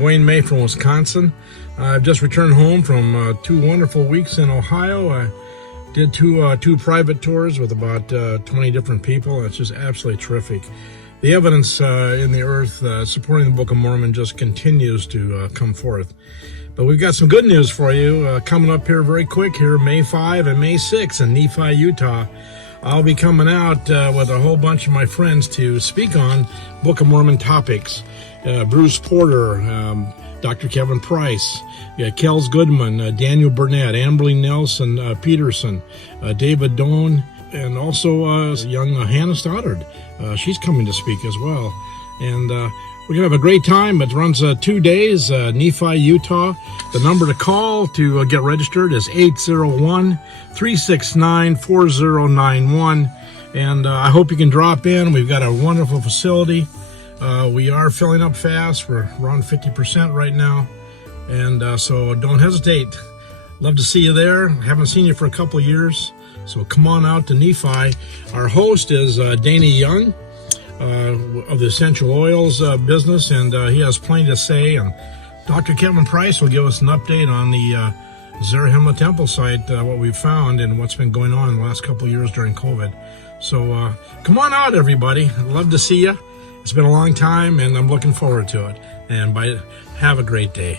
Wayne May from Wisconsin. I've just returned home from 2 wonderful weeks in Ohio. I did two private tours with about 20 different people. It's just absolutely terrific. The evidence in the earth supporting the Book of Mormon just continues to come forth. But we've got some good news for you coming up here very quick here, May 5 and May 6 in Nephi, Utah. I'll be coming out with a whole bunch of my friends to speak on Book of Mormon topics. Bruce Porter, Dr. Kevin Price, Kels Goodman, Daniel Burnett, Amberli Nelson, Peterson, David Doan, and also young Hannah Stoddard. She's coming to speak as well. And we're going to have a great time. It runs 2 days, Nephi, Utah. The number to call to get registered is 801-369-4091. And I hope you can drop in. We've got a wonderful facility. We are filling up fast. We're around 50% right now. And so don't hesitate. Love to see you there. Haven't seen you for a couple of years. So come on out to Nephi. Our host is Dana Young of the essential oils business, and he has plenty to say. And Dr. Kevin Price will give us an update on the Zarahemla temple site, what we've found and what's been going on the last couple of years during COVID. So come on out, everybody. I'd love to see you. It's been a long time, and I'm looking forward to it. And have a great day.